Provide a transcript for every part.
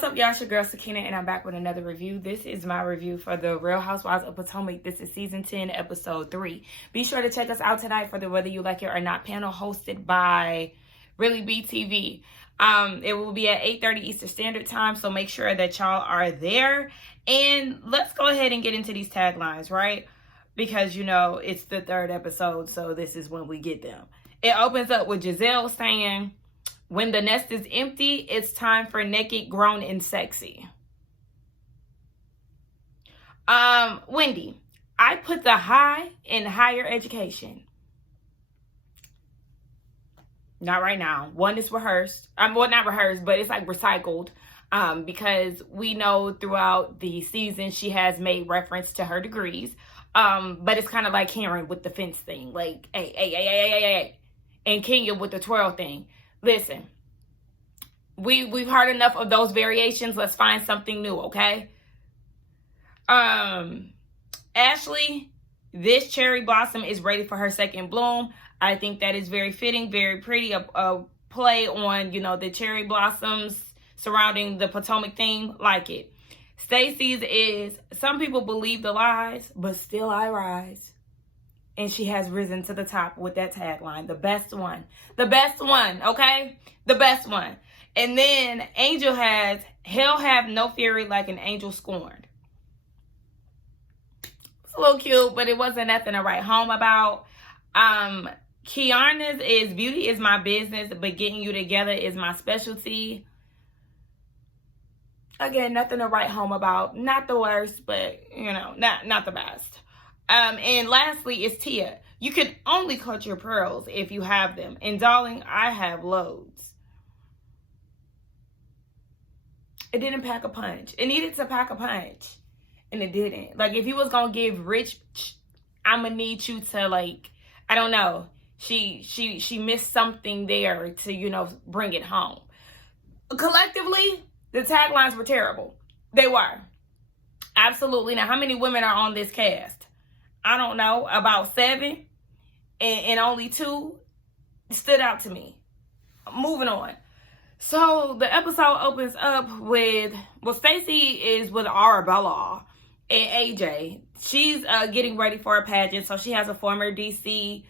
What's up, y'all? It's your girl Sakina, and I'm back with another review. This is my review for the Real Housewives of Potomac. This is season 10, episode 3. Be sure to check us out tonight for the Whether You Like It or Not panel, hosted by Really BTV. It will be at 8:30 Eastern Standard Time, so make sure that y'all are there. And let's go ahead and get into these taglines, right? Because, you know, it's the third episode, so this is when we get them. It opens up with Giselle saying, "When the nest is empty, it's time for naked, grown, and sexy." Wendy, I put the high in higher education. Not right now. One is rehearsed. Well, not rehearsed, but it's like recycled. Because we know throughout the season she has made reference to her degrees. But it's kind of like Karen with the fence thing. Like, hey. And Kenya with the twirl thing. Listen, we've heard enough of those variations. Let's find something new, okay? Ashley, this cherry blossom is ready for her second bloom. I think that is very fitting, very pretty. A play on, you know, the cherry blossoms surrounding the Potomac theme. Like it. Stacey's is, some people believe the lies, but still I rise. And she has risen to the top with that tagline. The best one. The best one, okay? The best one. And then Angel has, hell have no fury like an angel scorned. It's a little cute, but it wasn't nothing to write home about. Kiana's is, beauty is my business, but getting you together is my specialty. Again, nothing to write home about. Not the worst, but, you know, not the best. And lastly is Tia. You can only clutch your pearls if you have them. And darling, I have loads. It didn't pack a punch. It needed to pack a punch. And it didn't. Like, if he was going to give Rich, I'm going to need you to, like, I don't know. She missed something there to, you know, bring it home. Collectively, the taglines were terrible. They were. Absolutely. Now, how many women are on this cast? I don't know, about 7, and only 2 stood out to me. Moving on. So the episode opens up with, well, Stacey is with Arabella and AJ. She's getting ready for a pageant, so she has a former Miss DC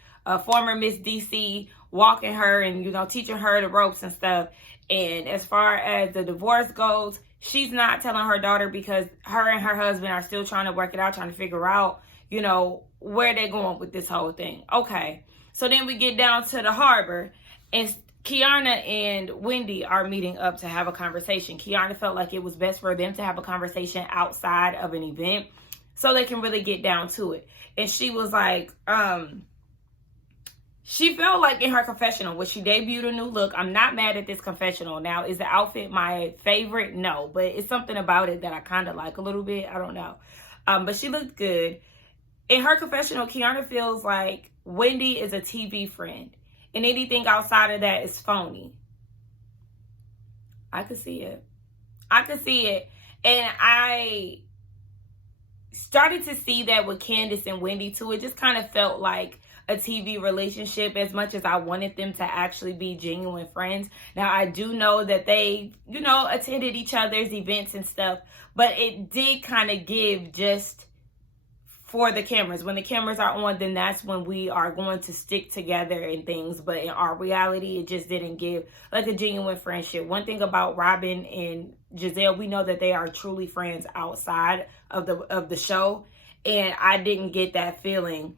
walking her and, you know, teaching her the ropes and stuff. And as far as the divorce goes, she's not telling her daughter because her and her husband are still trying to work it out, trying to figure out, you know, where they're going with this whole thing. Okay. So then we get down to the harbor, and Kiana and Wendy are meeting up to have a conversation. Kiana felt like it was best for them to have a conversation outside of an event so they can really get down to it. And she was like, she felt like in her confessional, when she debuted a new look, I'm not mad at this confessional. Now, is the outfit my favorite? No, but it's something about it that I kind of like a little bit. I don't know. But she looked good. In her confessional, Kiana feels like Wendy is a TV friend. And anything outside of that is phony. I could see it. I could see it. And I started to see that with Candace and Wendy too. It just kind of felt like a TV relationship as much as I wanted them to actually be genuine friends. Now, I do know that they, you know, attended each other's events and stuff. But it did kind of give just for the cameras. When the cameras are on, then that's when we are going to stick together and things. But in our reality, it just didn't give like a genuine friendship. One thing about Robin and Giselle, we know that they are truly friends outside of the show. And I didn't get that feeling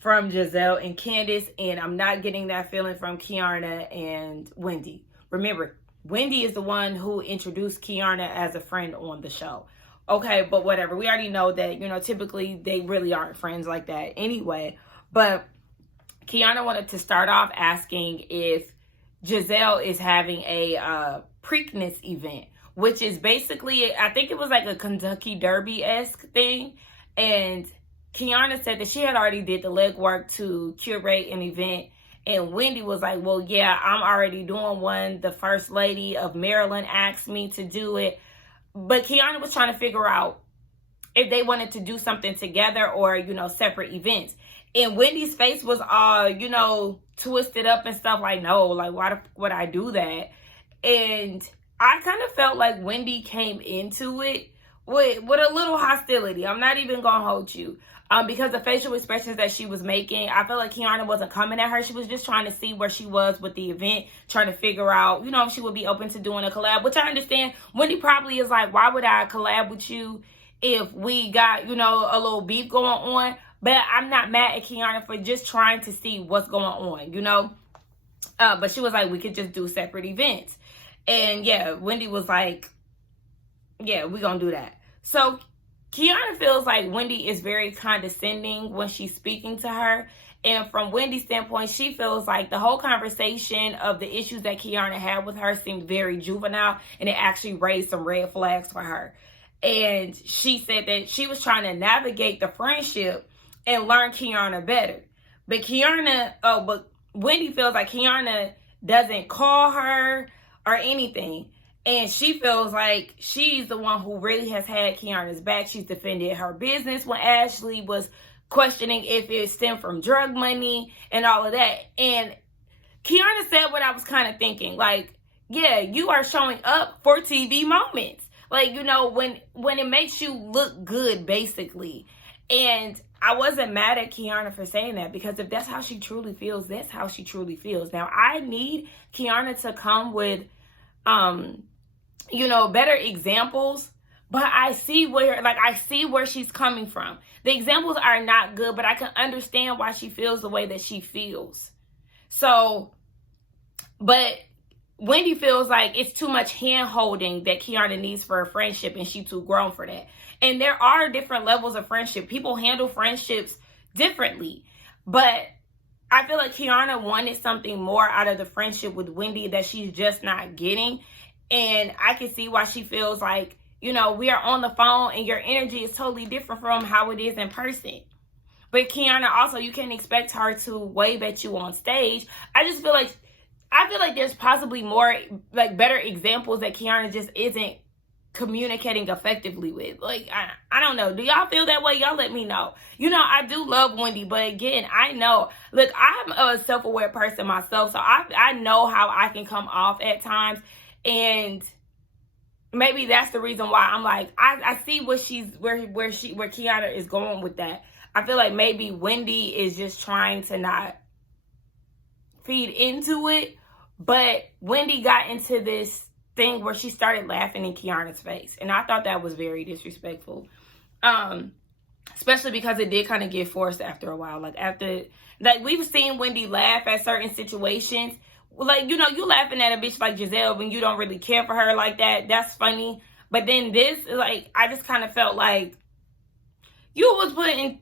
from Giselle and Candace. And I'm not getting that feeling from Kiana and Wendy. Remember, Wendy is the one who introduced Kiana as a friend on the show. Okay, but whatever. We already know that, you know, typically they really aren't friends like that anyway. But Kiana wanted to start off asking if Giselle is having a Preakness event, which is basically, I think it was like a Kentucky Derby-esque thing. And Kiana said that she had already did the legwork to curate an event. And Wendy was like, well, yeah, I'm already doing one. The First Lady of Maryland asked me to do it. But Kiana was trying to figure out if they wanted to do something together or, you know, separate events. And Wendy's face was all, you know, twisted up and stuff like, no, like, why would I do that? And I kind of felt like Wendy came into it with a little hostility. I'm not even gonna hold you. Because the facial expressions that she was making, I felt like Kiana wasn't coming at her. She was just trying to see where she was with the event, trying to figure out, if she would be open to doing a collab, which I understand. Wendy probably is like, why would I collab with you if we got, a little beef going on? But I'm not mad at Kiana for just trying to see what's going on, But she was like, we could just do separate events. And yeah, Wendy was like, yeah, we're going to do that. So Kiana feels like Wendy is very condescending when she's speaking to her. And from Wendy's standpoint, she feels like the whole conversation of the issues that Kiana had with her seemed very juvenile, and it actually raised some red flags for her. And she said that she was trying to navigate the friendship and learn Kiana better. But Wendy feels like Kiana doesn't call her or anything. And she feels like she's the one who really has had Kiana's back. She's defended her business when Ashley was questioning if it stemmed from drug money and all of that. And Kiana said what I was kind of thinking. Like, yeah, you are showing up for TV moments. Like, when it makes you look good, basically. And I wasn't mad at Kiana for saying that, because if that's how she truly feels, that's how she truly feels. Now, I need Kiana to come with better examples, but I see where she's coming from. The examples are not good, but I can understand why she feels the way that she feels. So, but Wendy feels like it's too much hand holding that Kiana needs for a friendship, and she's too grown for that. And there are different levels of friendship. People handle friendships differently, but I feel like Kiana wanted something more out of the friendship with Wendy that she's just not getting. And I can see why she feels like, we are on the phone and your energy is totally different from how it is in person. But Kiana, also, you can't expect her to wave at you on stage. I feel like there's possibly more, better examples that Kiana just isn't communicating effectively with. I don't know. Do y'all feel that way? Y'all let me know. I do love Wendy, but again, I know, look, I'm a self-aware person myself, so I know how I can come off at times. And maybe that's the reason why I'm like, I see where Kiana is going with that. I feel like maybe Wendy is just trying to not feed into it, but Wendy got into this thing where she started laughing in Kiana's face, and I thought that was very disrespectful. Especially because it did kind of get forced after a while. We've seen Wendy laugh at certain situations. You laughing at a bitch like Giselle when you don't really care for her like that. That's funny. But then this, I just kind of felt like you was putting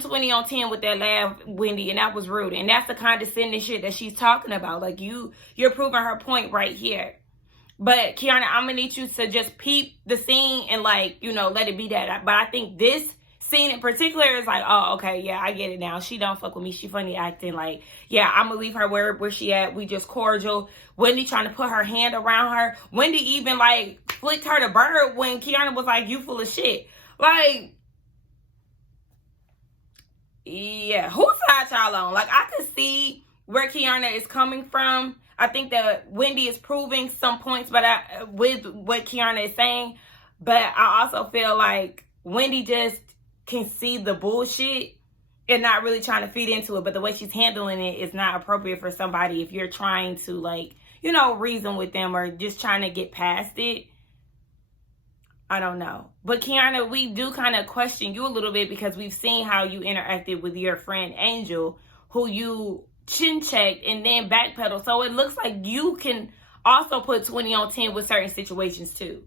20 on 10 with that laugh, Wendy, and that was rude. And that's the condescending shit that she's talking about. You're proving her point right here. But Kiana, I'm gonna need you to just peep the scene and let it be that. But I think this scene in particular is like, oh, okay, yeah, I get it now. She don't fuck with me. She funny acting. Yeah, I'm gonna leave her where she at. We just cordial. Wendy trying to put her hand around her. Wendy even flicked her the bird when Kiana was like, you full of shit. Yeah, whose side y'all on? I could see where Kiana is coming from. I think that Wendy is proving some points, with what Kiana is saying. But I also feel like Wendy just can see the bullshit and not really trying to feed into it. But the way she's handling it is not appropriate for somebody if you're trying to reason with them or just trying to get past it. I don't know. But Kiana, we do kind of question you a little bit because we've seen how you interacted with your friend Angel, who you chin checked and then backpedal. So it looks like you can also put 20 on 10 with certain situations too.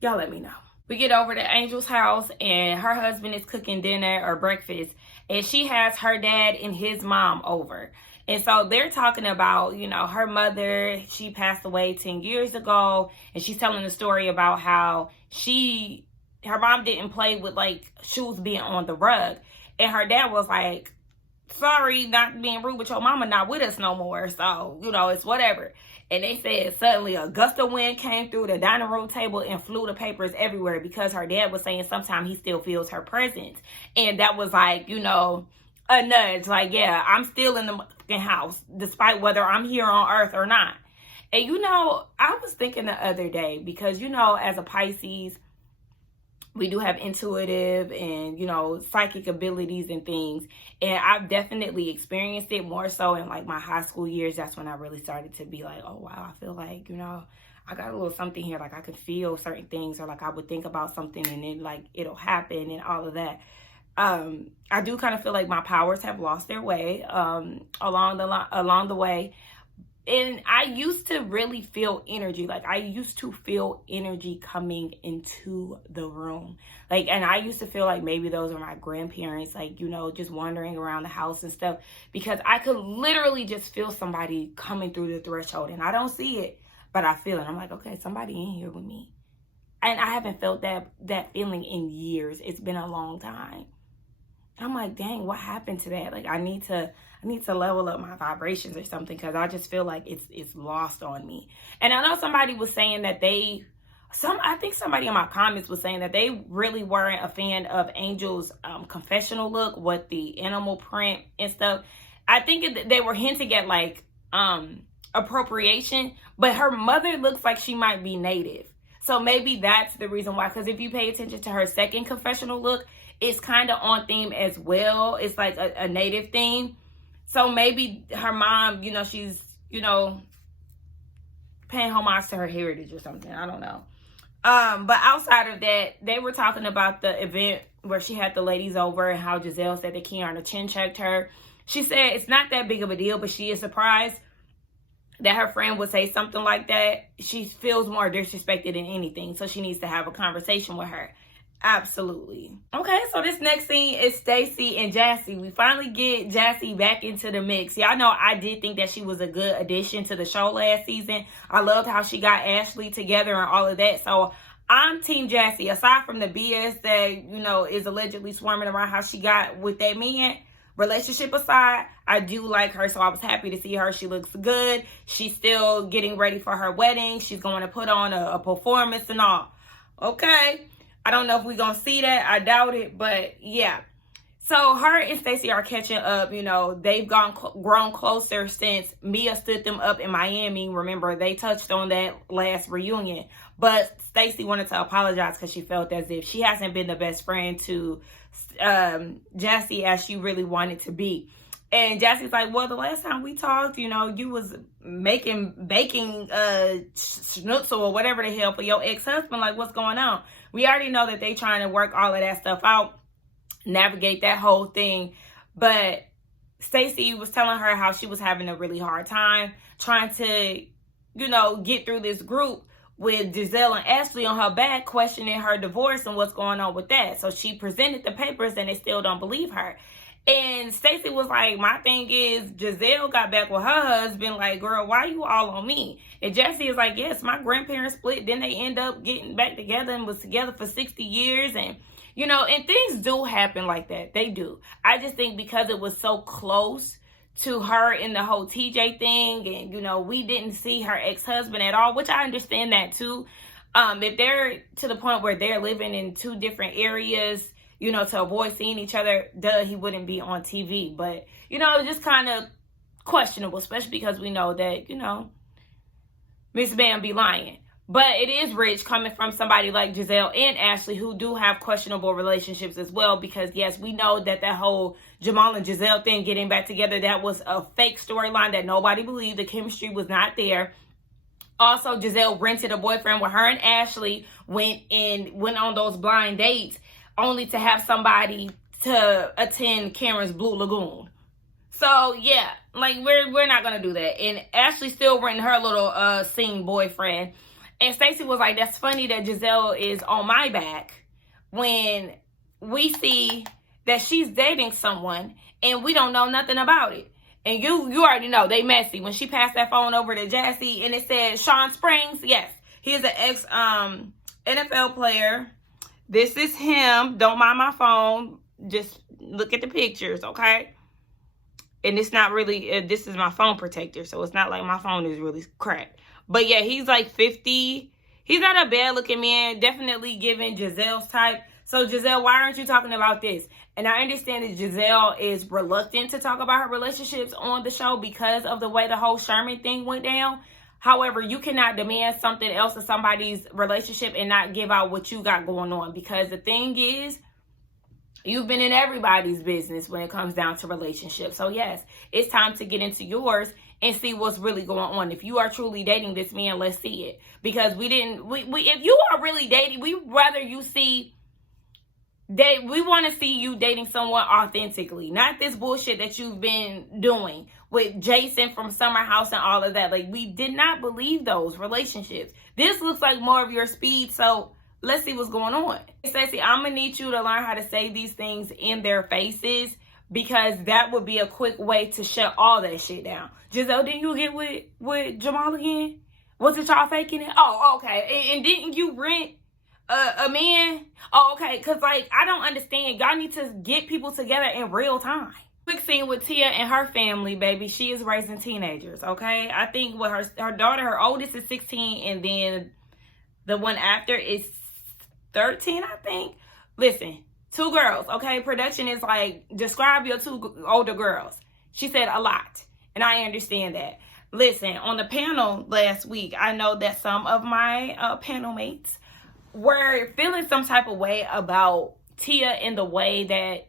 Y'all let me know. We get over to Angel's house and her husband is cooking dinner or breakfast, and she has her dad and his mom over. And so they're talking about, her mother, she passed away 10 years ago, and she's telling the story about how her mom didn't play with shoes being on the rug. And her dad was like, sorry, not being rude, but your mama not with us no more. So, it's whatever. And they said suddenly a gust of wind came through the dining room table and flew the papers everywhere because her dad was saying sometimes he still feels her presence. And that was a nudge. Yeah, I'm still in the house despite whether I'm here on earth or not. And you know, I was thinking the other day, because you know, as a Pisces, we do have intuitive and, you know, psychic abilities and things. And I've definitely experienced it more so in like my high school years. That's when I really started to be like, oh wow, I feel like, you know, I got a little something here. Like I could feel certain things, or like I would think about something and then like it'll happen and all of that. I do kind of feel like my powers have lost their way along the way. And I used to really feel energy. Like I used to feel energy coming into the room. Like, and I used to feel like maybe those are my grandparents, like, you know, just wandering around the house and stuff, because I could literally just feel somebody coming through the threshold, and I don't see it, but I feel it. I'm like, okay, somebody in here with me. And I haven't felt that feeling in years. It's been a long time. I'm like, dang, what happened to that? Like, I need to level up my vibrations or something, because I just feel like it's lost on me. And I know somebody was saying that I think somebody in my comments was saying that they really weren't a fan of Angel's confessional look with the animal print and stuff. I think they were hinting at like appropriation, but her mother looks like she might be native. So maybe that's the reason why, because if you pay attention to her second confessional look, it's kind of on theme as well. It's like a native theme. So maybe her mom, you know, she's, you know, paying homage to her heritage or something. I don't know. But outside of that, they were talking about the event where she had the ladies over and how Giselle said that Kiana chin checked her. She said it's not that big of a deal, but she is surprised that her friend would say something like that. She feels more disrespected than anything, so she needs to have a conversation with her. Absolutely. Okay, so this next scene is Stacey and Jassy. We finally get Jassy back into the mix. Y'all know I did think that she was a good addition to the show last season. I loved how she got Ashley together and all of that. So I'm Team Jassy. Aside from the BS that, you know, is allegedly swarming around how she got with that man, relationship aside, I do like her. So I was happy to see her. She looks good. She's still getting ready for her wedding. She's going to put on a performance and all. Okay. I don't know if we're going to see that. I doubt it, but yeah. So her and Stacey are catching up. You know, they've grown closer since Mia stood them up in Miami. Remember, they touched on that last reunion. But Stacey wanted to apologize because she felt as if she hasn't been the best friend to Jassy as she really wanted to be. And Jassy's like, well, the last time we talked, you know, you was baking schnitzel or whatever the hell for your ex-husband. Like, what's going on? We already know that they trying to work all of that stuff out, navigate that whole thing. But Stacey was telling her how she was having a really hard time trying to, you know, get through this group with Giselle and Ashley on her back, questioning her divorce and what's going on with that. So she presented the papers and they still don't believe her. And Stacey was like, my thing is, Giselle got back with her husband, like, girl, why you all on me? And Jassy is like, yes, my grandparents split. Then they end up getting back together and was together for 60 years. And, you know, and things do happen like that. They do. I just think because it was so close to her in the whole TJ thing, and, you know, we didn't see her ex-husband at all, which I understand that too. If they're to the point where they're living in two different areas, you know, to avoid seeing each other, he wouldn't be on TV. But, you know, it's just kind of questionable, especially because we know that, you know, Miss Bam be lying. But it is rich coming from somebody like Giselle and Ashley, who do have questionable relationships as well. Because, yes, we know that whole Jamal and Giselle thing getting back together, that was a fake storyline that nobody believed. The chemistry was not there. Also, Giselle rented a boyfriend with her, and Ashley went on those blind dates, only to have somebody to attend Karen's Blue Lagoon. So, yeah, like, we're not going to do that. And Ashley's still renting her little scene boyfriend. And Stacey was like, that's funny that Giselle is on my back when we see that she's dating someone and we don't know nothing about it. And you already know, they messy. When she passed that phone over to Jassy and it said Sean Springs, yes, he's an ex-NFL player. This is him. Don't mind my phone. Just look at the pictures, okay? And it's not really, this is my phone protector, so it's not like my phone is really cracked. But yeah, he's like 50. He's not a bad looking man. Definitely giving Giselle's type. So Giselle, why aren't you talking about this? And I understand that Giselle is reluctant to talk about her relationships on the show because of the way the whole Sherman thing went down. However, you cannot demand something else of somebody's relationship and not give out what you got going on. Because the thing is, you've been in everybody's business when it comes down to relationships. So yes, it's time to get into yours and see what's really going on. If you are truly dating this man, let's see it. Because we if you are really dating, we rather you see we want to see you dating someone authentically, not this bullshit that you've been doing with Jason from Summer House and all of that. Like, we did not believe those relationships. This looks like more of your speed, so let's see what's going on. Stacey, I'm gonna need you to learn how to say these things in their faces, because that would be a quick way to shut all that shit down. Giselle, didn't you get with Jamal again? Was it y'all faking it? Oh, okay. And didn't you rent a man? Oh, okay. Because, like, I don't understand. Y'all need to get people together in real time. Quick scene with Tia and her family, baby. She is raising teenagers, okay? I think with her daughter, her oldest is 16, and then the one after is 13, I think. Listen, 2 girls, okay? Production is like, describe your 2 older girls. She said a lot, and I understand that. Listen, on the panel last week, I know that some of my panel mates were feeling some type of way about Tia in the way that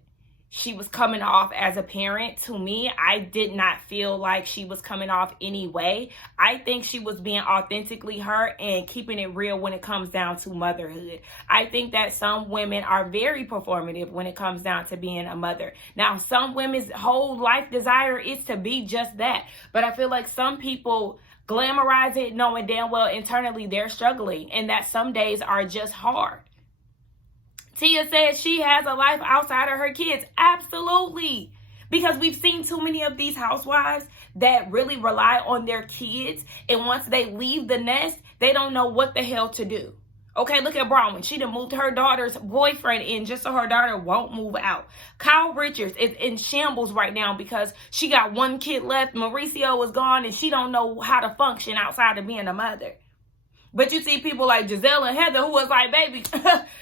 she was coming off as a parent. To me, I did not feel like she was coming off any way. I think she was being authentically her and keeping it real when it comes down to motherhood. I think that some women are very performative when it comes down to being a mother. Now, some women's whole life desire is to be just that. But I feel like some people glamorize it knowing damn well internally they're struggling and that some days are just hard. Tia says she has a life outside of her kids. Absolutely. Because we've seen too many of these housewives that really rely on their kids. And once they leave the nest, they don't know what the hell to do. Okay, look at Bronwyn. She done moved her daughter's boyfriend in just so her daughter won't move out. Kyle Richards is in shambles right now because she got 1 kid left. Mauricio is gone and she don't know how to function outside of being a mother. But you see people like Giselle and Heather who was like, baby,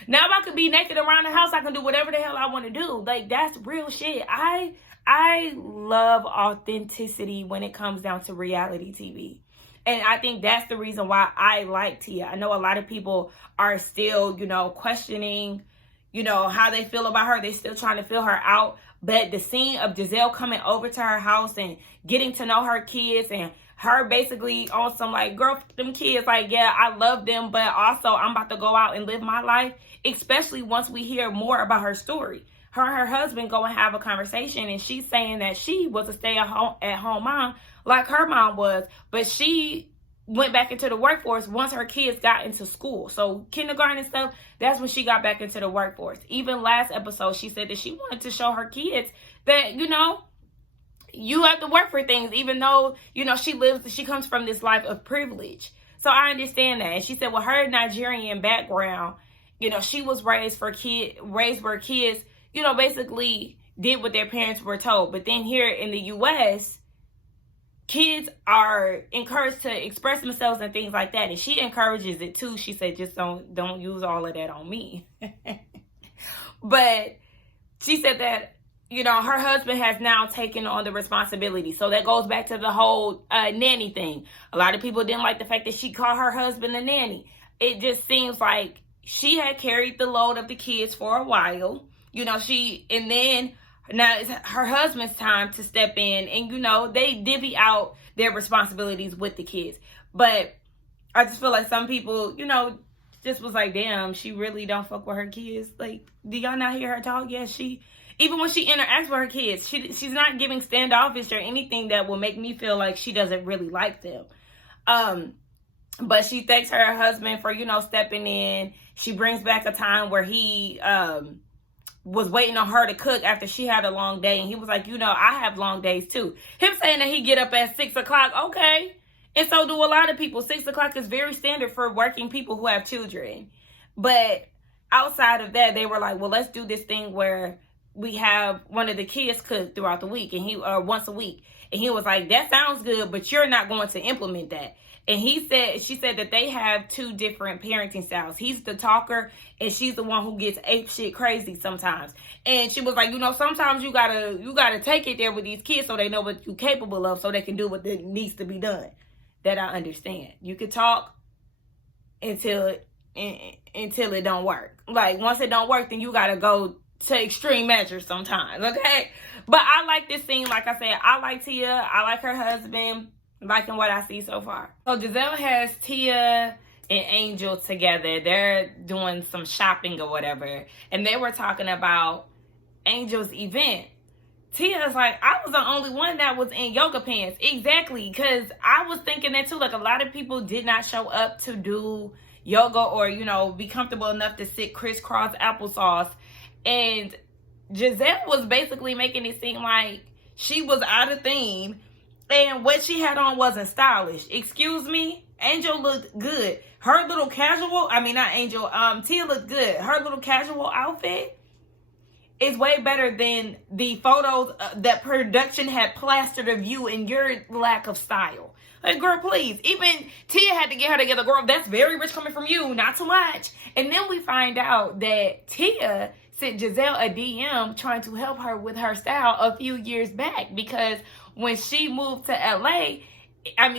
now if I could be naked around the house, I can do whatever the hell I want to do. Like, that's real shit. I love authenticity when it comes down to reality TV. And I think that's the reason why I like Tia. I know a lot of people are still, questioning, how they feel about her. They're still trying to feel her out. But the scene of Giselle coming over to her house and getting to know her kids and her basically on some like, girl, them kids, like, yeah, I love them, but also I'm about to go out and live my life, especially once we hear more about her story. Her and her husband go and have a conversation, and she's saying that she was a stay-at-home mom like her mom was, but she went back into the workforce once her kids got into school. So kindergarten and stuff, that's when she got back into the workforce. Even last episode, she said that she wanted to show her kids that, you have to work for things, even though, she comes from this life of privilege. So I understand that. And she said with her Nigerian background, she was raised where kids, basically did what their parents were told. But then here in the U.S., kids are encouraged to express themselves and things like that. And she encourages it too. She said, just don't use all of that on me. But she said that, her husband has now taken on the responsibility. So that goes back to the whole nanny thing. A lot of people didn't like the fact that she called her husband a nanny. It just seems like she had carried the load of the kids for a while. And then now it's her husband's time to step in and, they divvy out their responsibilities with the kids. But I just feel like some people, just was like, damn, she really don't fuck with her kids. Like, do y'all not hear her talk? Yeah, even when she interacts with her kids, she's not giving standoffish or anything that will make me feel like she doesn't really like them. But she thanks her husband for, stepping in. She brings back a time where he was waiting on her to cook after she had a long day. And he was like, I have long days too. Him saying that he get up at 6 o'clock, okay. And so do a lot of people. 6 o'clock is very standard for working people who have children. But outside of that, they were like, well, let's do this thing where we have one of the kids cook throughout the week once a week. And he was like, that sounds good, but you're not going to implement that. And she said that they have 2 different parenting styles. He's the talker and she's the one who gets ape shit crazy sometimes. And she was like, sometimes you gotta take it there with these kids so they know what you're capable of so they can do what needs to be done. that I understand. You could talk until it don't work. Like, once it don't work, then you gotta go to extreme measures sometimes, okay? But I like this scene. Like I said, I like Tia. I like her husband. Liking what I see so far. So Giselle has Tia and Angel together. They're doing some shopping or whatever. And they were talking about Angel's event. Tia's like, I was the only one that was in yoga pants. Exactly. Because I was thinking that too. Like, a lot of people did not show up to do yoga or, you know, be comfortable enough to sit crisscross applesauce. And Giselle was basically making it seem like she was out of theme. And what she had on wasn't stylish. Excuse me? Angel looked good. Her little casual, I mean, not Angel, Tia looked good. Her little casual outfit is way better than the photos that production had plastered of you and your lack of style. Like, girl, please. Even Tia had to get her together. Girl, that's very rich coming from you. Not too much. And then we find out that Tia sent Giselle a DM trying to help her with her style a few years back, because when she moved to LA,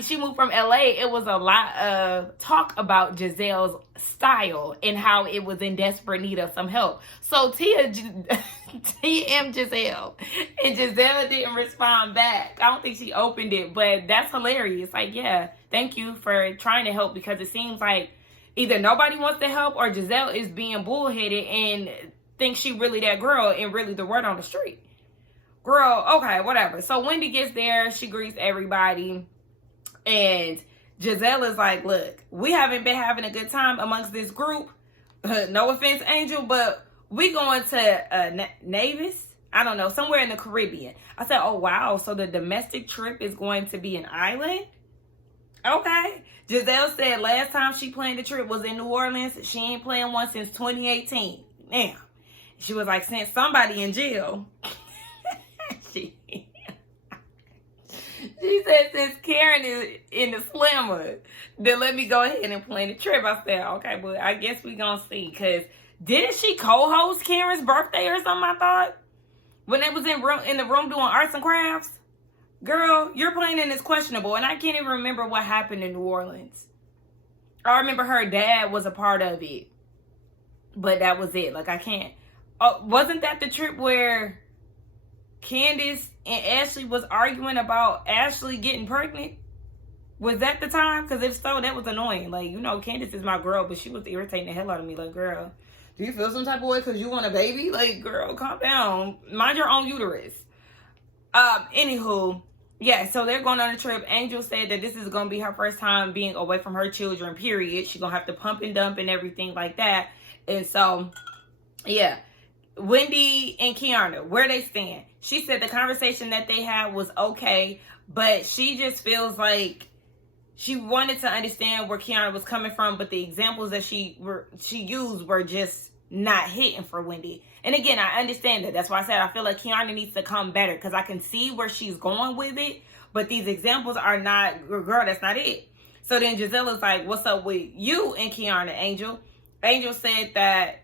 she moved from LA, it was a lot of talk about Giselle's style and how it was in desperate need of some help. So Tia TM Giselle, and Giselle didn't respond back. I don't think she opened it, but that's hilarious. Like, yeah, thank you for trying to help, because it seems like either nobody wants to help or Giselle is being bullheaded and thinks she really that girl and really the word on the street. Girl, okay, whatever. So Wendy gets there. She greets everybody. And Giselle is like, look, we haven't been having a good time amongst this group. No offense, Angel, but we going to Navis. I don't know, somewhere in the Caribbean. I said, oh, wow. So the domestic trip is going to be an island? Okay. Giselle said last time she planned the trip was in New Orleans. She ain't planned one since 2018. Now, she was like, since somebody in jail. She said, since Karen is in the slammer, then let me go ahead and plan the trip. I said, okay, but I guess we gonna see. Because didn't she co-host Karen's birthday or something, I thought? When they was in the room doing arts and crafts? Girl, your planning is questionable. And I can't even remember what happened in New Orleans. I remember her dad was a part of it. But that was it. Like, I can't. Oh, wasn't that the trip where Candace and Ashley was arguing about Ashley getting pregnant? Was that the time? Because if so, that was annoying. Like, you know, Candace is my girl, but she was irritating the hell out of me. Like, girl, do you feel some type of way because you want a baby? Like, girl, calm down. Mind your own uterus. Anywho, yeah, so they're going on a trip. Angel said that this is going to be her first time being away from her children, period. She's going to have to pump and dump and everything like that. And so, yeah. Wendy and Kiana, where they stand. She said the conversation that they had was okay, but she just feels like she wanted to understand where Kiana was coming from, but the examples that she used were just not hitting for Wendy. And again, I understand that. That's why I said I feel like Kiana needs to come better, because I can see where she's going with it, but these examples are not, girl, that's not it. So then Giselle is like, what's up with you and Kiana, Angel? Angel said that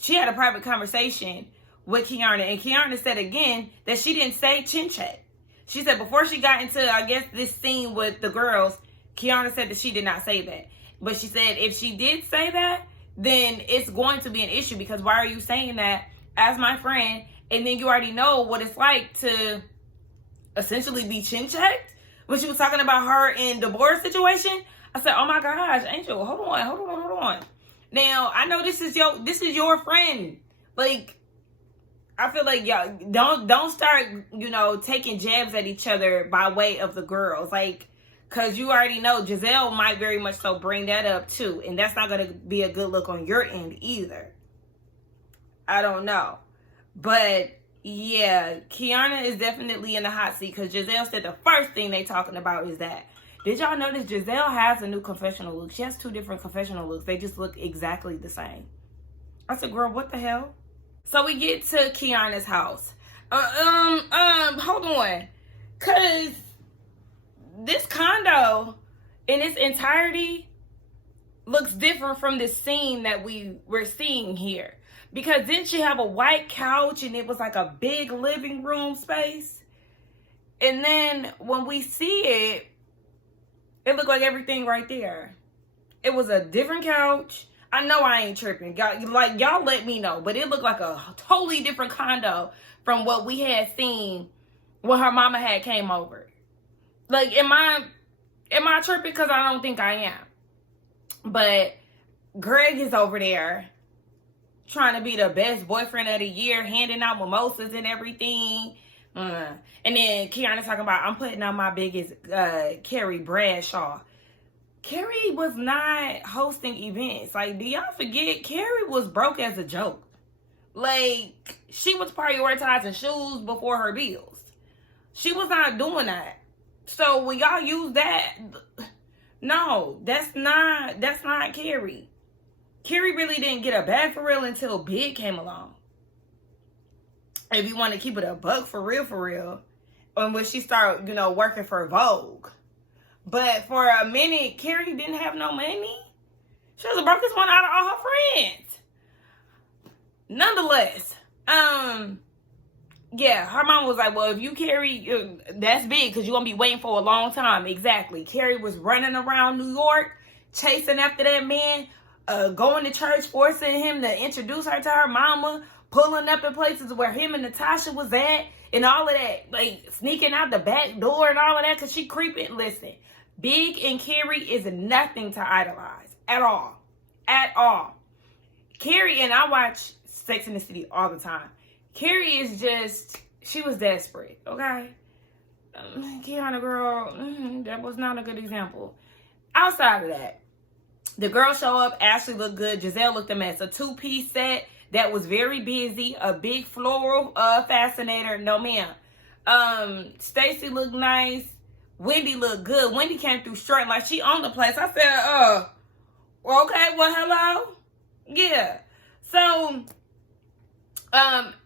she had a private conversation with Kiana, and Kiana said again that she didn't say chin check. She said before she got into, I guess, this scene with the girls, Kiana said that she did not say that. But she said if she did say that, then it's going to be an issue, because why are you saying that as my friend, and then you already know what it's like to essentially be chin checked? When she was talking about her in the board situation, I said, oh my gosh, Angel, hold on. Now, I know this is your friend. Like, I feel like y'all don't start, you know, taking jabs at each other by way of the girls. Like, because you already know Giselle might very much so bring that up too. And that's not going to be a good look on your end either. I don't know. But yeah, Kiana is definitely in the hot seat, because Giselle said the first thing they talking about is that. Did y'all notice Giselle has a new confessional look? She has 2 different confessional looks. They just look exactly the same. I said, girl, what the hell? So we get to Kiana's house. Hold on. Because this condo in its entirety looks different from the scene that we're seeing here. Because didn't she have a white couch and it was like a big living room space? And then when we see it, It looked like everything right there. It was a different couch. I know I ain't tripping. Y'all let me know. But it looked like a totally different condo from what we had seen when her mama had came over. Like, am I tripping? Because I don't think I am. But Greg is over there trying to be the best boyfriend of the year, handing out mimosas and everything. And then Kiana's talking about, I'm putting on my biggest Carrie Bradshaw. Carrie was not hosting events. Like, do y'all forget? Carrie was broke as a joke. Like, she was prioritizing shoes before her bills. She was not doing that. So when y'all use that, no, that's not Carrie. Carrie really didn't get a bag for real until Big came along. If you want to keep it a buck for real, and when she started, working for Vogue. But for a minute, Carrie didn't have no money. She was the brokest one out of all her friends. Nonetheless, yeah, her mom was like, well, if you Carrie, that's big because you're going to be waiting for a long time. Exactly. Carrie was running around New York, chasing after that man, going to church, forcing him to introduce her to her mama, pulling up in places where him and Natasha was at, and all of that, like sneaking out the back door and all of that because she creeping. Listen, Big and Carrie is nothing to idolize at all. At all. Carrie, and I watch Sex and the City all the time. Carrie is just, she was desperate, okay? Kiana, girl, that was not a good example. Outside of that, the girls show up. Ashley looked good. Giselle looked a mess. A two-piece set that was very busy. A big floral fascinator. No, ma'am. Stacy looked nice. Wendy looked good. Wendy came through straight like she owned the place. I said, okay, well, hello? Yeah. So,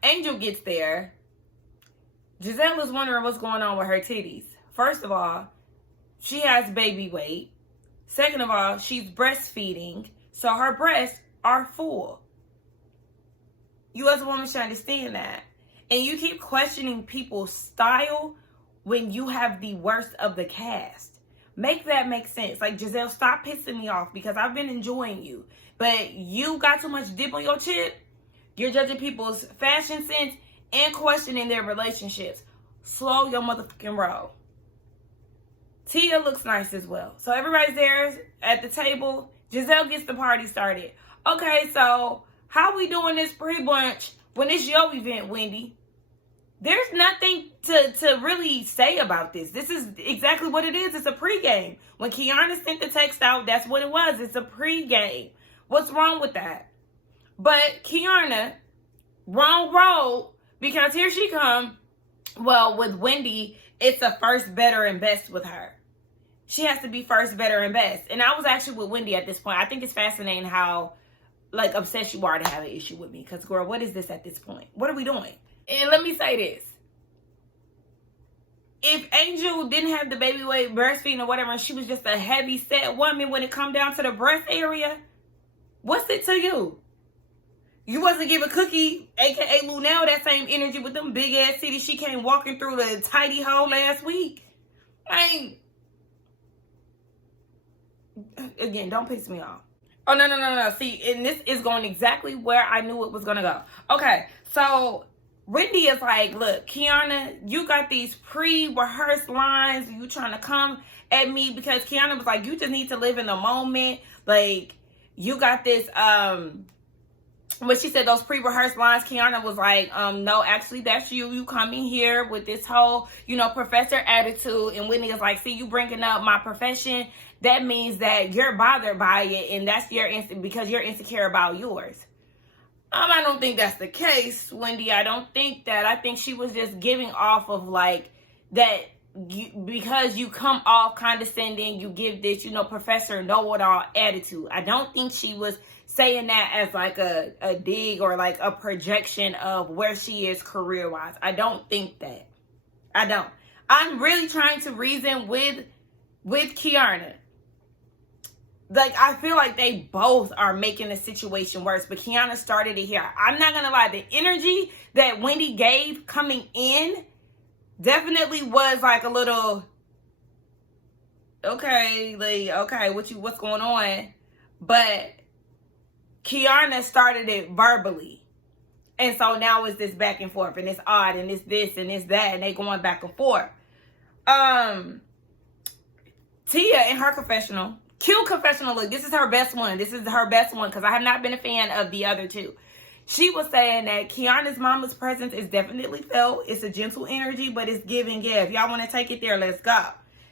Angel gets there. Giselle is wondering what's going on with her titties. First of all, she has baby weight. Second of all, she's breastfeeding, so her breasts are full. You as a woman should understand that. And you keep questioning people's style when you have the worst of the cast. Make that make sense. Like, Giselle, stop pissing me off because I've been enjoying you. But you got too much dip on your chip. You're judging people's fashion sense and questioning their relationships. Slow your motherfucking roll. Tia looks nice as well. So everybody's there at the table. Giselle gets the party started. Okay, so how we doing this pre-brunch when it's your event, Wendy? There's nothing to really say about this. This is exactly what it is. It's a pregame. When Kiana sent the text out, that's what it was. It's a pregame. What's wrong with that? But Kiana, wrong road, because here she come. Well, with Wendy, it's a first, better, and best with her. She has to be first, better, and best. And I was actually with Wendy at this point. I think it's fascinating how, like, obsessed you are to have an issue with me. Because, girl, what is this at this point? What are we doing? And let me say this. If Angel didn't have the baby weight breastfeeding or whatever, and she was just a heavy set woman when it come down to the breast area, what's it to you? You wasn't giving Cookie, a.k.a. Lunel, that same energy with them big-ass titties. She came walking through the tidy hole last week. Again, don't piss me off. Oh, no. See, and this is going exactly where I knew it was going to go. Okay, so Wendy is like, look, Kiana, you got these pre-rehearsed lines. You trying to come at me because Kiana was like, you just need to live in the moment. Like, you got this, when she said those pre-rehearsed lines, Kiana was like, no, actually, that's you. You coming here with this whole, professor attitude. And Whitney is like, see, you bringing up my profession. That means that you're bothered by it. And that's because you're insecure about yours. I don't think that's the case, Wendy. I don't think that. I think she was just giving off of like that because you come off condescending, you give this, professor know-it-all attitude. I don't think she was saying that as like a dig or like a projection of where she is career-wise. I don't think that. I don't. I'm really trying to reason with Kiana. Like, I feel like they both are making the situation worse, but Kiana started it here. I'm not going to lie. The energy that Wendy gave coming in definitely was like a little, okay, like, okay, what's going on? But Kiana started it verbally. And so now it's this back and forth, and it's odd, and it's this, and it's that, and they going back and forth. Tia in her confessional, cute confessional, look, this is her best one. This is her best one, because I have not been a fan of the other two. She was saying that Kiana's mama's presence is definitely felt. It's a gentle energy, but it's give and give. Y'all want to take it there? Let's go.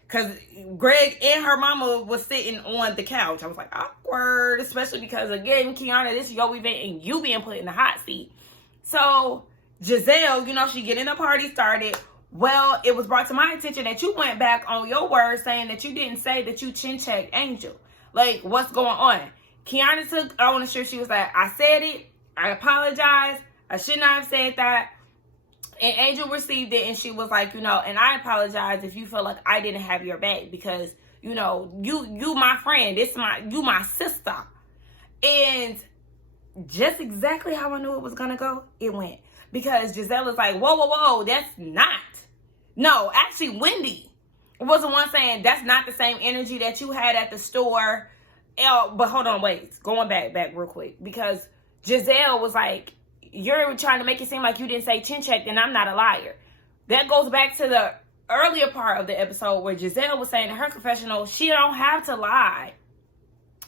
Because Greg and her mama was sitting on the couch. I was like, awkward. Especially because, again, Kiana, this is your event and you being put in the hot seat. So, Giselle, you know, she getting the party started. Well, it was brought to my attention that you went back on your word saying that you didn't say that you chin-checked Angel. Like, what's going on? Kiana took ownership. She was like, I said it. I apologize. I should not have said that. And Angel received it, and she was like, you know, and I apologize if you feel like I didn't have your back, because, you know, you my friend. You my sister. And just exactly how I knew it was gonna go, it went. Because Giselle was like, whoa, that's not. No, actually, Wendy was the one saying that's not the same energy that you had at the store. But hold on, wait. Going back real quick. Because Giselle was like, you're trying to make it seem like you didn't say chin check, and I'm not a liar. That goes back to the earlier part of the episode where Giselle was saying in her confessional, she don't have to lie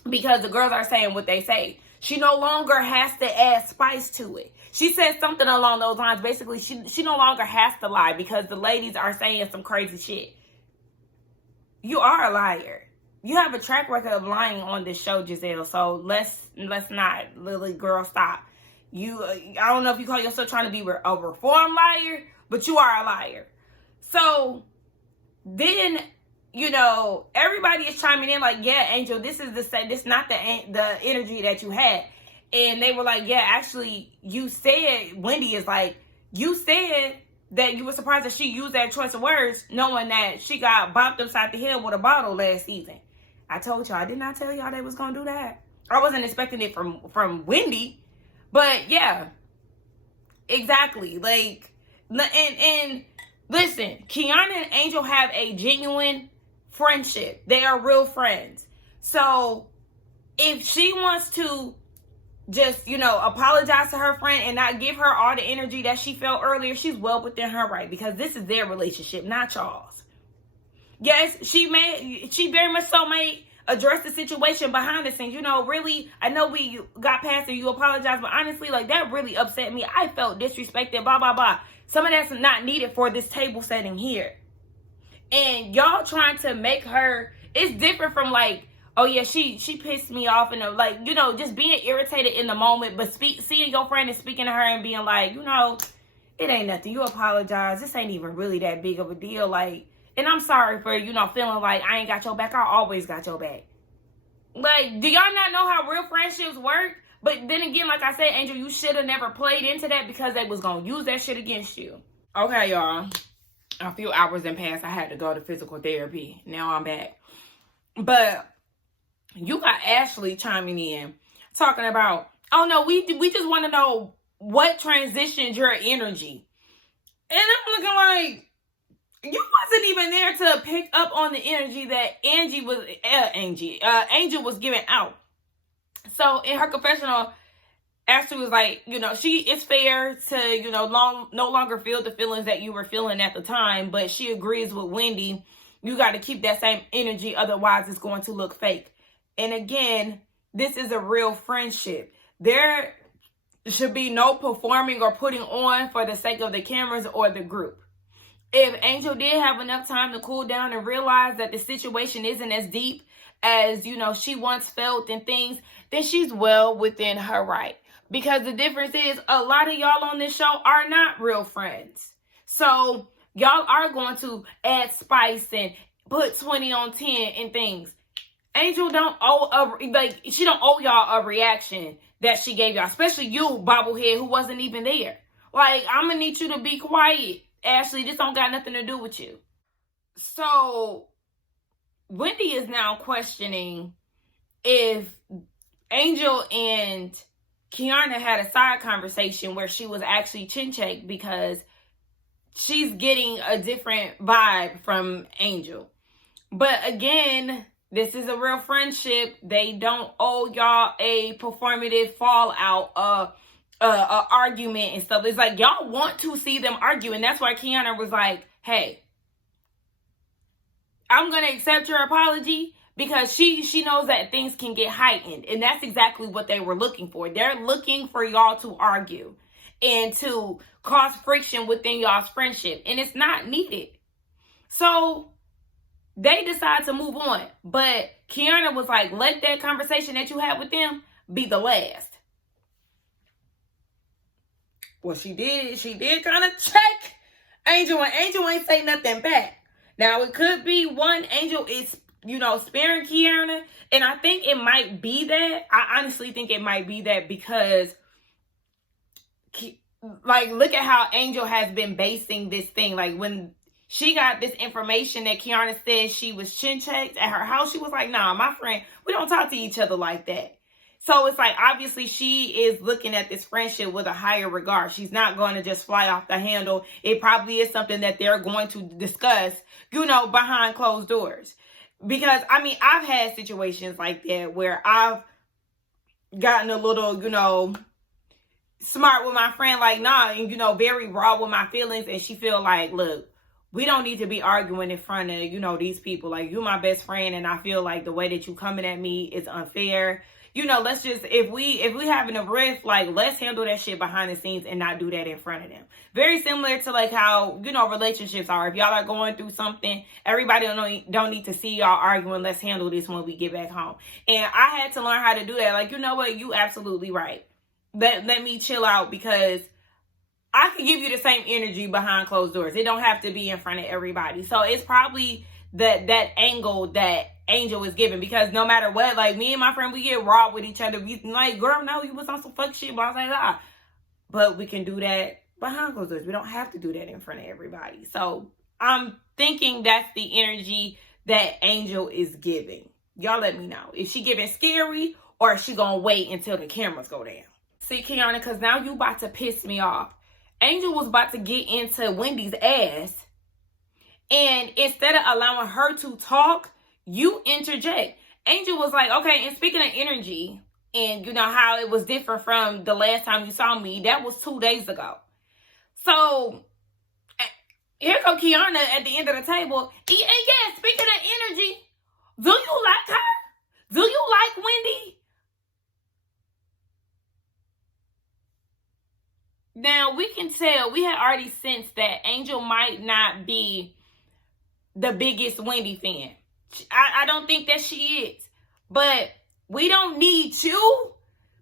because the girls are saying what they say. She no longer has to add spice to it. She said something along those lines. Basically, she no longer has to lie because the ladies are saying some crazy shit. You are a liar. You have a track record of lying on this show, Giselle. So let's not, Lily girl, stop. I don't know if you call yourself trying to be a reformed liar, but you are a liar. So then, you know, everybody is chiming in like, yeah, Angel, this not the energy that you had. And they were like, yeah, actually, you said, Wendy is like, you said that you were surprised that she used that choice of words, knowing that she got bopped upside the head with a bottle last season. I told y'all, I did not tell y'all they was going to do that. I wasn't expecting it from Wendy. But yeah, exactly. Like, and listen, Kiana and Angel have a genuine friendship. They are real friends. So if she wants to just, you know, apologize to her friend and not give her all the energy that she felt earlier, she's well within her right, because this is their relationship, not y'all's. Yes, she very much so may address the situation behind the scenes. You know, really, I know we got past it, you apologize, but honestly, like, that really upset me. I felt disrespected, blah, blah, blah. Some of that's not needed for this table setting here. And y'all trying to make her, it's different from like, oh yeah, she pissed me off, and like, you know, just being irritated in the moment, but seeing your friend and speaking to her and being like, you know, it ain't nothing. You apologize. This ain't even really that big of a deal. Like, and I'm sorry for, you know, feeling like I ain't got your back. I always got your back. Like, do y'all not know how real friendships work? But then again, like I said, Angel, you should have never played into that because they was going to use that shit against you. Okay, y'all. A few hours in passed. I had to go to physical therapy. Now I'm back. But you got Ashley chiming in, talking about, oh no, we just want to know what transitioned your energy. And I'm looking like, you wasn't even there to pick up on the energy that Angel was giving out. So in her confessional, Ashley was like, you know, it's fair to, you know, no longer feel the feelings that you were feeling at the time, but she agrees with Wendy. You got to keep that same energy, otherwise it's going to look fake. And again, this is a real friendship. There should be no performing or putting on for the sake of the cameras or the group. If Angel did have enough time to cool down and realize that the situation isn't as deep as, you know, she once felt and things, then she's well within her right. Because the difference is, a lot of y'all on this show are not real friends. So y'all are going to add spice and put 20 on 10 and things. Angel don't she don't owe y'all a reaction that she gave y'all, especially you, bobblehead, who wasn't even there. Like, I'm gonna need you to be quiet, Ashley. This don't got nothing to do with you. So Wendy is now questioning if Angel and Kiana had a side conversation where she was actually chin-checked, because she's getting a different vibe from Angel. But again, this is a real friendship. They don't owe y'all a performative fallout, argument and stuff. It's like y'all want to see them argue, and that's why Kiana was like, "Hey, I'm gonna accept your apology." Because she knows that things can get heightened. And that's exactly what they were looking for. They're looking for y'all to argue and to cause friction within y'all's friendship. And it's not needed. So they decide to move on. But Kiana was like, let that conversation that you had with them be the last. Well, she did. She did kind of check Angel. And Angel ain't say nothing back. Now, it could be one, Angel is sparing Kiana. And I think it might be that. I honestly think it might be that because, like, look at how Angel has been basing this thing. Like, when she got this information that Kiana said she was chin checked at her house, she was like, nah, my friend, we don't talk to each other like that. So it's like, obviously, she is looking at this friendship with a higher regard. She's not going to just fly off the handle. It probably is something that they're going to discuss, behind closed doors. Because, I mean, I've had situations like that where I've gotten a little, smart with my friend, like, nah, and, very raw with my feelings. And she feel like, look, we don't need to be arguing in front of, these people. Like, you're my best friend, and I feel like the way that you coming at me is unfair. Let's just, if we having a rift, like, let's handle that shit behind the scenes and not do that in front of them. Very similar to, like, how, relationships are. If y'all are going through something, everybody don't need to see y'all arguing. Let's handle this when we get back home. And I had to learn how to do that. Like, you know what? You absolutely right. Let me chill out, because I can give you the same energy behind closed doors. It don't have to be in front of everybody. So it's probably that angle that Angel is giving, because no matter what, like, me and my friend, we get raw with each other. We like, girl, no, you was on some fuck shit, blah, blah, blah. But we can do that behind closed doors. We don't have to do that in front of everybody. So I'm thinking that's the energy that Angel is giving. Y'all let me know. Is she giving scary, or is she gonna wait until the cameras go down? See, Kiana, because now you about to piss me off. Angel was about to get into Wendy's ass, and instead of allowing her to talk, you interject. Angel was like, okay, and speaking of energy, and how it was different from the last time you saw me, that was 2 days ago. So here go Kiana at the end of the table. And yeah, speaking of energy, do you like her? Do you like Wendy? Now, we can tell, we had already sensed that Angel might not be the biggest Wendy fan. I don't think that she is. But we don't need you,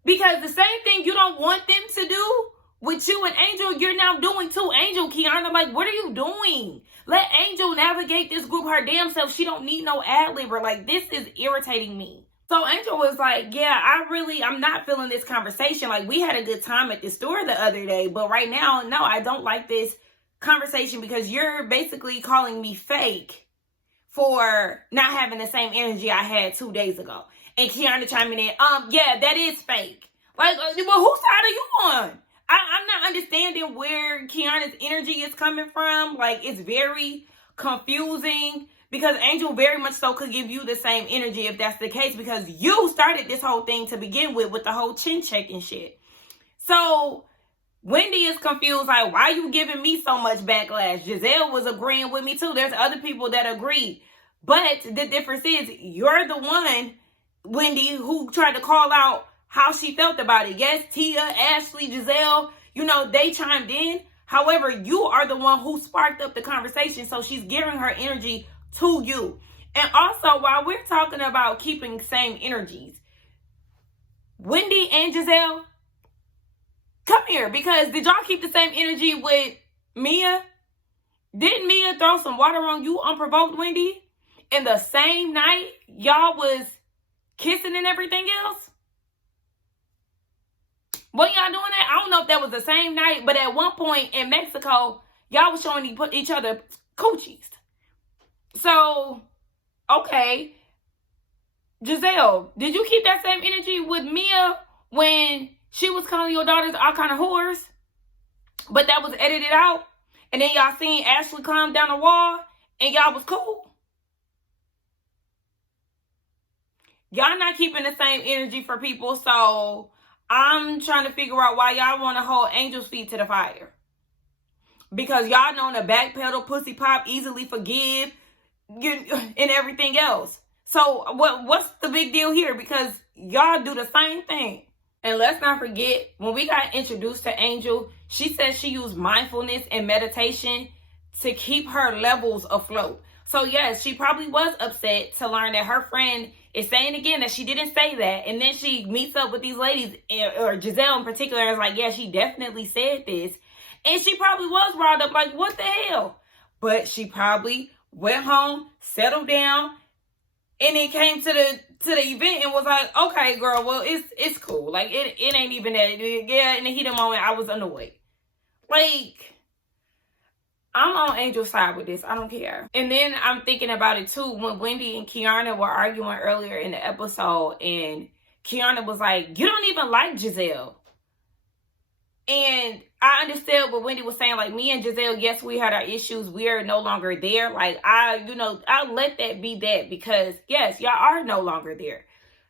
because the same thing you don't want them to do with you and Angel, you're now doing to Angel, Kiana. Like, what are you doing? Let Angel navigate this group her damn self. She don't need no ad-libber. Like, this is irritating me. So Angel was like, yeah, I'm not feeling this conversation. Like, we had a good time at the store the other day, but right now, no, I don't like this conversation, because you're basically calling me fake for not having the same energy I had 2 days ago. And Kiana chiming in, yeah, that is fake. Like, well, whose side are you on? I'm not understanding where Kiana's energy is coming from. Like, it's very confusing, because Angel very much so could give you the same energy if that's the case, because you started this whole thing to begin with the whole chin checking shit. So Wendy is confused, like, why are you giving me so much backlash? Giselle was agreeing with me too. There's other people that agreed. But the difference is, you're the one, Wendy, who tried to call out how she felt about it. Yes, Tia, Ashley, Giselle, they chimed in. However, you are the one who sparked up the conversation, so she's giving her energy to you. And also, while we're talking about keeping same energies, Wendy and Giselle, come here, because did y'all keep the same energy with Mia? Didn't Mia throw some water on you unprovoked, Wendy? In the same night y'all was kissing and everything else? What y'all doing that? I don't know if that was the same night, but at one point in Mexico, y'all was showing each other coochies. So, okay. Giselle, did you keep that same energy with Mia when she was calling your daughters all kind of whores? But that was edited out? And then y'all seen Ashley climb down the wall and y'all was cool? Y'all not keeping the same energy for people, so I'm trying to figure out why y'all want to hold Angel's feet to the fire. Because y'all know to backpedal, pussy pop, easily forgive, and everything else. So what's the big deal here? Because y'all do the same thing. And let's not forget, when we got introduced to Angel, she said she used mindfulness and meditation to keep her levels afloat. So yes, she probably was upset to learn that her friend is saying again that she didn't say that. And then she meets up with these ladies, or Giselle in particular, is like, yeah, she definitely said this. And she probably was riled up, like, what the hell? But she probably went home, settled down, and then came to the event and was like, okay, girl, well, it's cool. Like, it ain't even that. Yeah, in the heat of the moment, I was annoyed. Like, I'm on Angel's side with this. I don't care. And then I'm thinking about it, too, when Wendy and Kiana were arguing earlier in the episode, and Kiana was like, you don't even like Giselle. And I understood what Wendy was saying, like, me and Giselle, yes, we had our issues. We are no longer there. Like, I'll let that be that, because, yes, y'all are no longer there.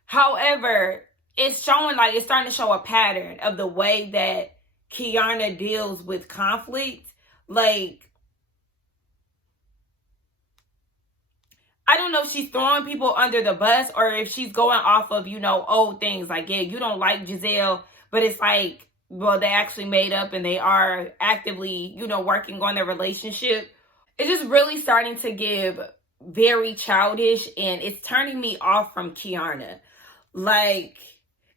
However, it's starting to show a pattern of the way that Kiana deals with conflict. Like, I don't know if she's throwing people under the bus or if she's going off of, old things. Like, yeah, you don't like Giselle, but it's like, well, they actually made up and they are actively, working on their relationship. It's just really starting to give very childish, and it's turning me off from Kiana. Like,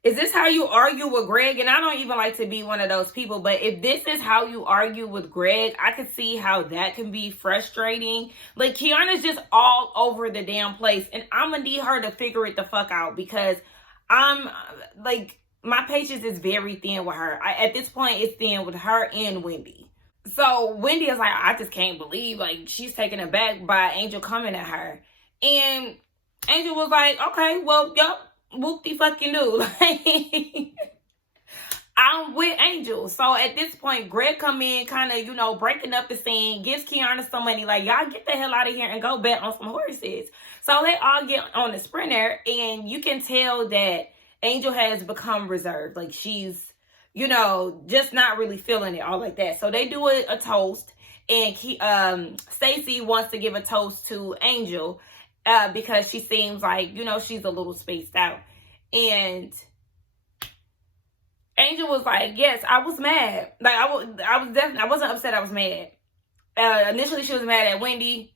is this how you argue with Greg? And I don't even like to be one of those people, but if this is how you argue with Greg, I could see how that can be frustrating. Like, Kiana's just all over the damn place, and I'm gonna need her to figure it the fuck out, because I'm like, my patience is very thin with her. At this point, it's thin with her and Wendy. So Wendy is like, I just can't believe, like, she's taken aback by Angel coming at her. And Angel was like, okay, well, yup, whoop-de-fucking-do. Like, I'm with Angel. So at this point, Greg come in, kind of, breaking up the scene, gives Kiana some money, like, y'all get the hell out of here and go bet on some horses. So they all get on the sprinter, and you can tell that Angel has become reserved. Like, she's, just not really feeling it all like that. So they do a toast, and Stacey wants to give a toast to Angel because she seems like, she's a little spaced out. And Angel was like, yes, I was mad. Like, I wasn't upset, I was mad. Initially, she was mad at Wendy,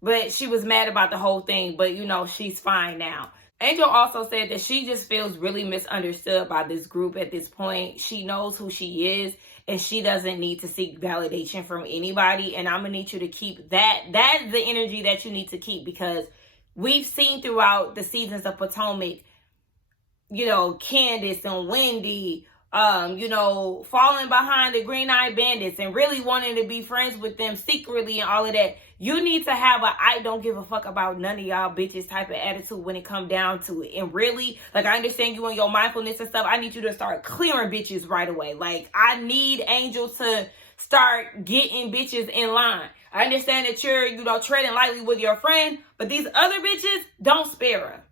but she was mad about the whole thing. But, she's fine now. Angel also said that she just feels really misunderstood by this group at this point. She knows who she is, and she doesn't need to seek validation from anybody. And I'm going to need you to keep that. That's the energy that you need to keep, because we've seen throughout the seasons of Potomac, Candace and Wendy, falling behind the Green-Eyed Bandits and really wanting to be friends with them secretly and all of that. You need to have a I don't give a fuck about none of y'all bitches type of attitude when it come down to it. And really, like, I understand you and your mindfulness and stuff. I need you to start clearing bitches right away. Like, I need Angel to start getting bitches in line. I understand that you're, treading lightly with your friend, but these other bitches, don't spare her.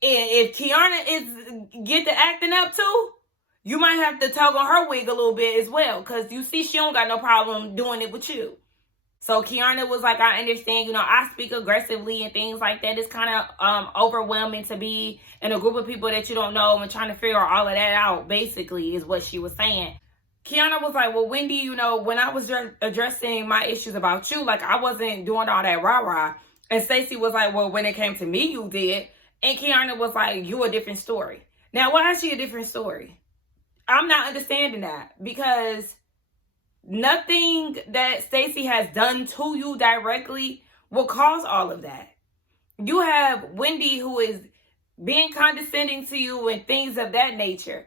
And if Kiana get to acting up too, you might have to tug on her wig a little bit as well, because you see she don't got no problem doing it with you. So Kiana was like, I understand, I speak aggressively and things like that. It's kind of overwhelming to be in a group of people that you don't know and trying to figure all of that out, basically, is what she was saying. Kiana was like, well, Wendy, when I was addressing my issues about you, like, I wasn't doing all that rah-rah. And Stacey was like, well, when it came to me, you did. And Kiana was like, you a different story. Now, why is she a different story? I'm not understanding that, because nothing that Stacey has done to you directly will cause all of that. You have Wendy, who is being condescending to you and things of that nature.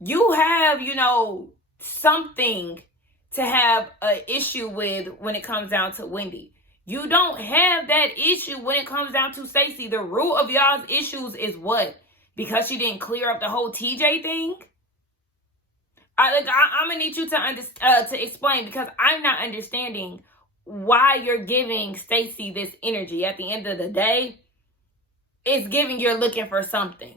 You have, something to have an issue with when it comes down to Wendy. You don't have that issue when it comes down to Stacey. The root of y'all's issues is what? Because she didn't clear up the whole TJ thing? I'm gonna need you to explain, because I'm not understanding why you're giving Stacey this energy. At the end of the day, it's giving you're looking for something.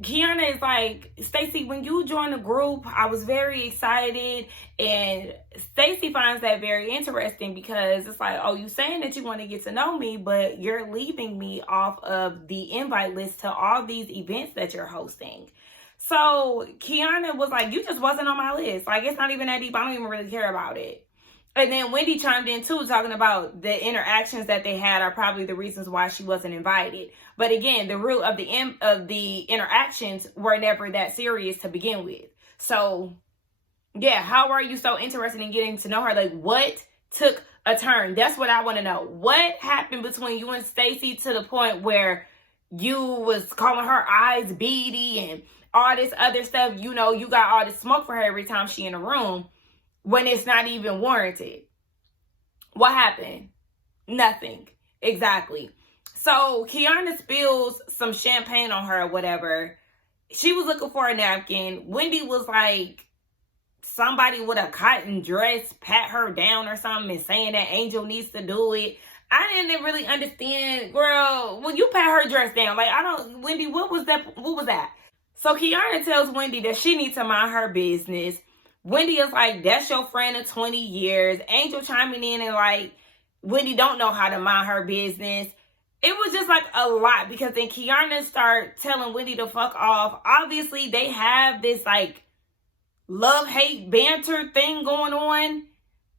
Kiana is like, Stacey, when you joined the group, I was very excited. And Stacey finds that very interesting because it's like, oh, you saying that you want to get to know me, but you're leaving me off of the invite list to all these events that you're hosting. So Kiana was like, you just wasn't on my list. Like, it's not even that deep. I don't even really care about it. And then Wendy chimed in too, talking about the interactions that they had are probably the reasons why she wasn't invited. But again, the root of the interactions were never that serious to begin with. So yeah, how are you so interested in getting to know her? Like, what took a turn? That's what I want to know. What happened between you and Stacey to the point where you was calling her eyes beady and all this other stuff? You know, you got all this smoke for her every time she in a room, when it's not even warranted. What happened? Nothing. Exactly. So Kiana spills some champagne on her or whatever. She was looking for a napkin. Wendy was like, somebody with a cotton dress pat her down or something and saying that Angel needs to do it. I didn't really understand, girl, when you pat her dress down, like, Wendy, what was that? So Kiana tells Wendy that she needs to mind her business. Wendy is like, that's your friend of 20 years. Angel chiming in and like, Wendy don't know how to mind her business. It was just like a lot because then Kiana started telling Wendy to fuck off. Obviously, they have this like love-hate banter thing going on.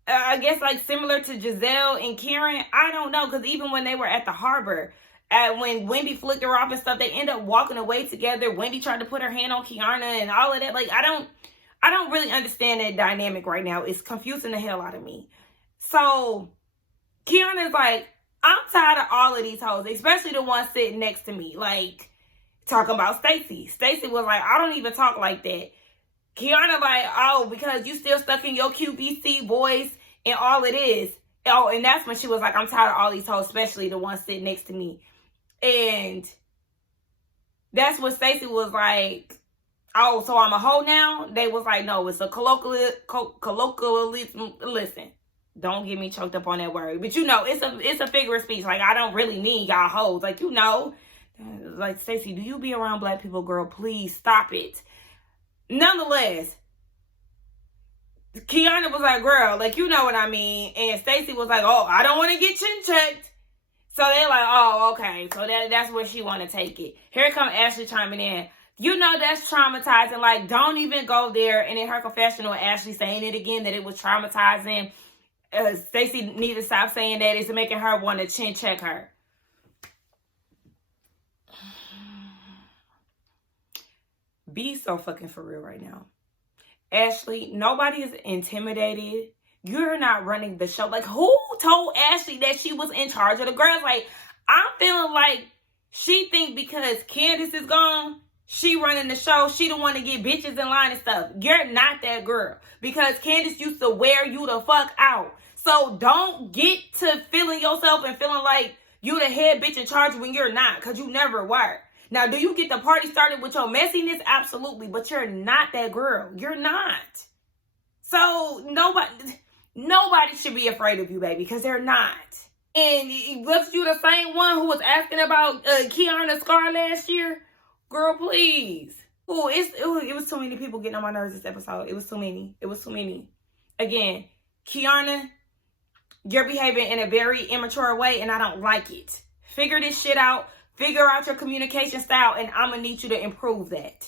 I guess like similar to Giselle and Karen. I don't know, because even when they were at the harbor, when Wendy flicked her off and stuff, they end up walking away together. Wendy tried to put her hand on Kiana and all of that. Like, I don't really understand that dynamic right now. It's confusing the hell out of me. So Kiana's like, I'm tired of all of these hoes, especially the one sitting next to me, like talking about Stacey. Stacey was like, I don't even talk like that. Kiana like, oh, because you still stuck in your QVC voice and all it is. Oh, and that's when she was like, I'm tired of all these hoes, especially the one sitting next to me. And that's when Stacey was like, oh, so I'm a hoe now? They was like, no, it's a colloquialism. Listen, don't get me choked up on that word. But you know, it's a figure of speech. Like, I don't really mean y'all hoes. Like, you know, like, Stacey, do you be around black people, girl? Please stop it. Nonetheless, Kiana was like, girl, like, you know what I mean. And Stacey was like, oh, I don't want to get chin checked. So they're like, oh, okay. So that's where she want to take it. Here come Ashley chiming in. You know, that's traumatizing. Like, don't even go there. And in her confessional, Ashley saying it again, that it was traumatizing. Stacey need to stop saying that. It's making her want to chin check her. Be so fucking for real right now. Ashley, nobody is intimidated. You're not running the show. Like, who told Ashley that she was in charge of the girls? Like, I'm feeling like she think because Candace is gone, she running the show. She the one to get bitches in line and stuff. You're not that girl. Because Candace used to wear you the fuck out. So don't get to feeling yourself and feeling like you the head bitch in charge when you're not. Because you never were. Now, do you get the party started with your messiness? Absolutely. But you're not that girl. You're not. So nobody should be afraid of you, baby. Because they're not. And was you the same one who was asking about Kiana's scar last year? Girl, please. It was too many people getting on my nerves this episode. It was too many. Again, Kiana, you're behaving in a very immature way, and I don't like it. Figure this shit out. Figure out your communication style, and I'm going to need you to improve that.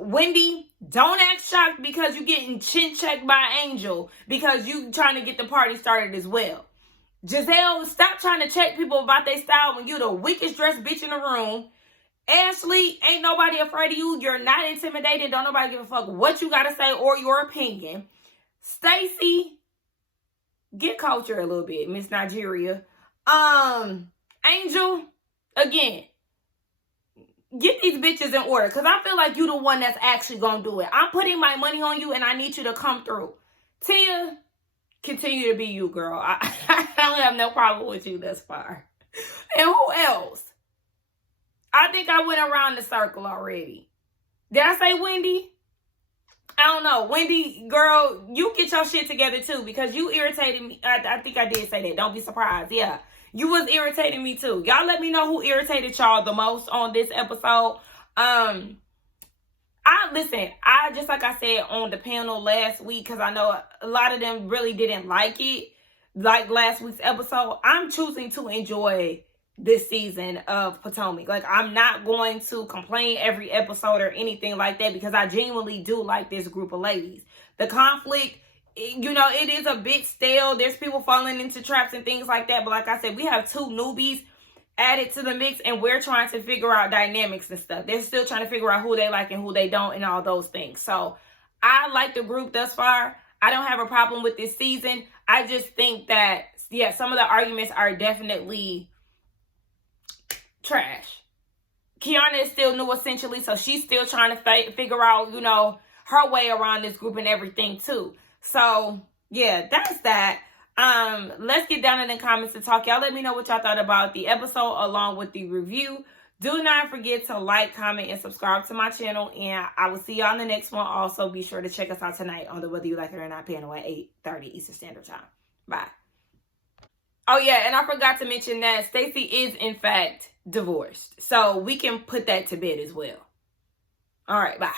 Wendy, don't act shocked because you getting chin checked by Angel because you trying to get the party started as well. Giselle, stop trying to check people about their style when you the weakest dressed bitch in the room. Ashley, ain't nobody afraid of you. You're not intimidated. Don't nobody give a fuck what you got to say or your opinion. Stacey, get culture a little bit, Miss Nigeria. Angel, again, get these bitches in order. Because I feel like you the one that's actually going to do it. I'm putting my money on you and I need you to come through. Tia, continue to be you, girl. I don't have no problem with you thus far. And who else? I think I went around the circle already. Did I say Wendy? I don't know. Wendy, girl, you get your shit together too because you irritated me. I think I did say that. Don't be surprised. Yeah. You was irritating me too. Y'all let me know who irritated y'all the most on this episode. I just like I said on the panel last week, because I know a lot of them really didn't like it, like last week's episode. I'm choosing to enjoy this season of Potomac. Like, I'm not going to complain every episode or anything like that, because I genuinely do like this group of ladies. The conflict, you know, it is a bit stale. There's people falling into traps and things like that. But like I said, we have two newbies added to the mix, and we're trying to figure out dynamics and stuff. They're still trying to figure out who they like and who they don't and all those things. So I like the group thus far. I don't have a problem with this season. I just think that, yeah, some of the arguments are definitely trash. Kiana is still new, essentially, so she's still trying to figure out, you know, her way around this group and everything too. So yeah, that's that. Let's get down in the comments to talk. Y'all let me know what y'all thought about the episode along with the review. Do not forget to like, comment, and subscribe to my channel, and I will see y'all in the next one. Also, be sure to check us out tonight on the Whether You Like It or Not panel at 8:30 Eastern Standard Time. Bye. Oh yeah, and I forgot to mention that Stacey is in fact divorced, so we can put that to bed as well. All right, bye.